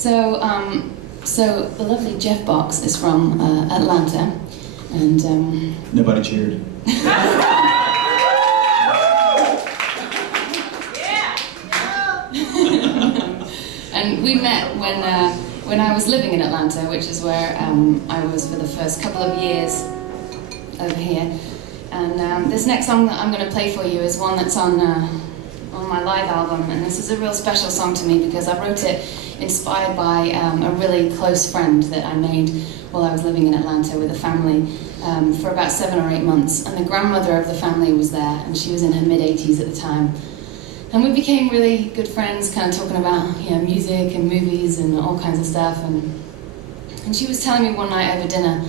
So the lovely Jeff Box is from Atlanta, and nobody cheered. And we met when I was living in Atlanta, which is where I was for the first couple of years over here. And this next song that I'm going to play for you is one that's on my live album, and this is a real special song to me because I wrote it inspired by a really close friend that I made while I was living in Atlanta with a family for about 7 or 8 months. And the grandmother of the family was there, and she was in her mid-80s at the time. And we became really good friends, kind of talking about music and movies and all kinds of stuff. And she was telling me one night over dinner,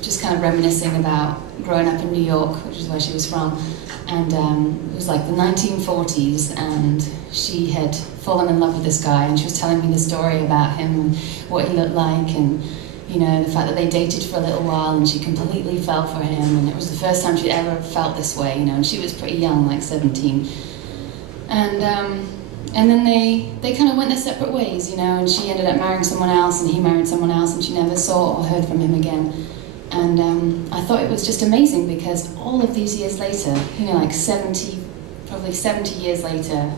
just kind of reminiscing about growing up in New York, which is where she was from. And it was like the 1940s, and she had fallen in love with this guy, and she was telling me the story about him and what he looked like, and the fact that they dated for a little while, and she completely fell for him, and it was the first time she'd ever felt this way, and she was pretty young, like 17. And then they kind of went their separate ways, and she ended up marrying someone else, and he married someone else, and she never saw or heard from him again. And I thought it was just amazing because all of these years later, like probably 70 years later,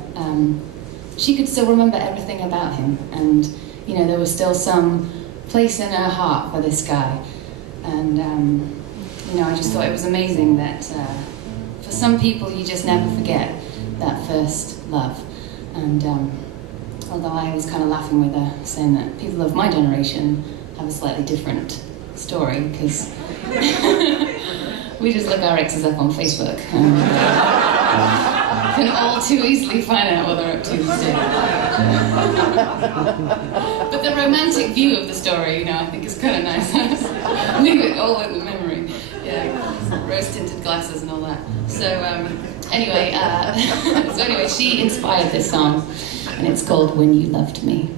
she could still remember everything about him. And, there was still some place in her heart for this guy. And, I just thought it was amazing that for some people you just never forget that first love. And although I was kind of laughing with her, saying that people of my generation have a slightly different story, because we just look our exes up on Facebook and can all too easily find out what they're up to these days. But the romantic view of the story, I think is kind of nice. Leave it all in the memory. Yeah, rose-tinted glasses and all that. So anyway, she inspired this song, and it's called "When You Loved Me."